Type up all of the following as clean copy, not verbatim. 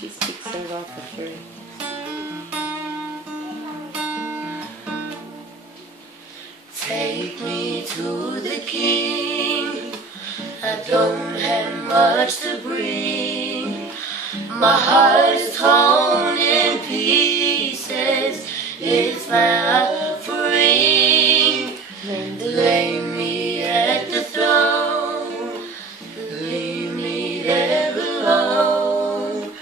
Just kicks that off for free. Take me to the King. I don't have much to bring. My heart is torn in pieces. It's my offering. Lay me at the throne. Leave me there alone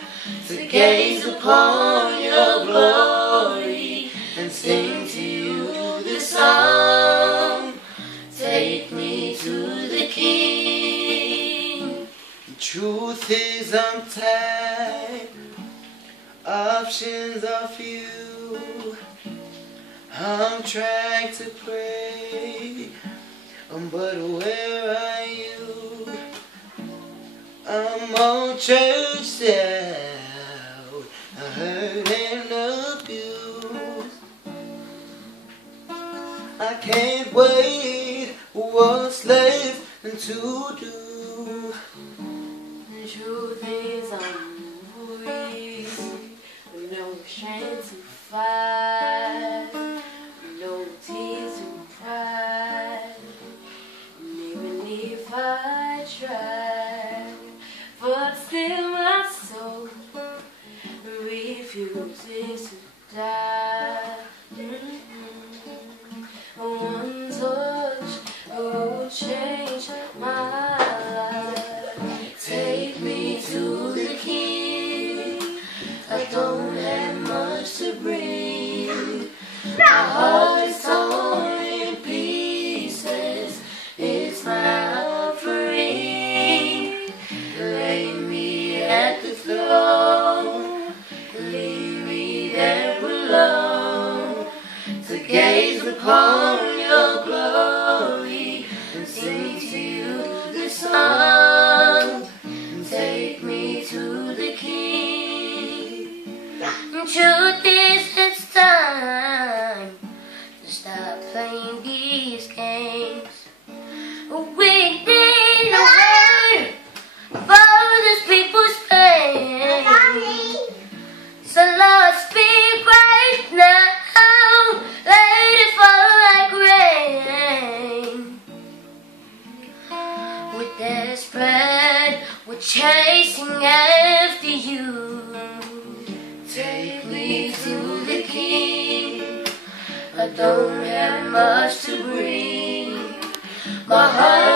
to gaze upon your glory and sing to you this song. Take me to the King. The truth is I'm tired, options are few. I'm trying to pray, but where are you? I'm on church out, hurt and abused. I can't wait, what's left to do? The truth is I'm weak, no strength to fight, no tears to cry. And even if I try, but still my soul refuses to die. One touch will change my life. Take me to the King. I don't have much to bring. My heart is torn in pieces. It's my offering. Lay me at the throne. Leave me there alone to gaze upon your glory and sing to you this song. Take me to the King. Truth is, it's time to stop playing these games. We need a word for this people's pain. So Lord, speak right now. Let it fall like rain. We're desperate, we're chasing after you. Take me to the King. I don't have much to bring. My heart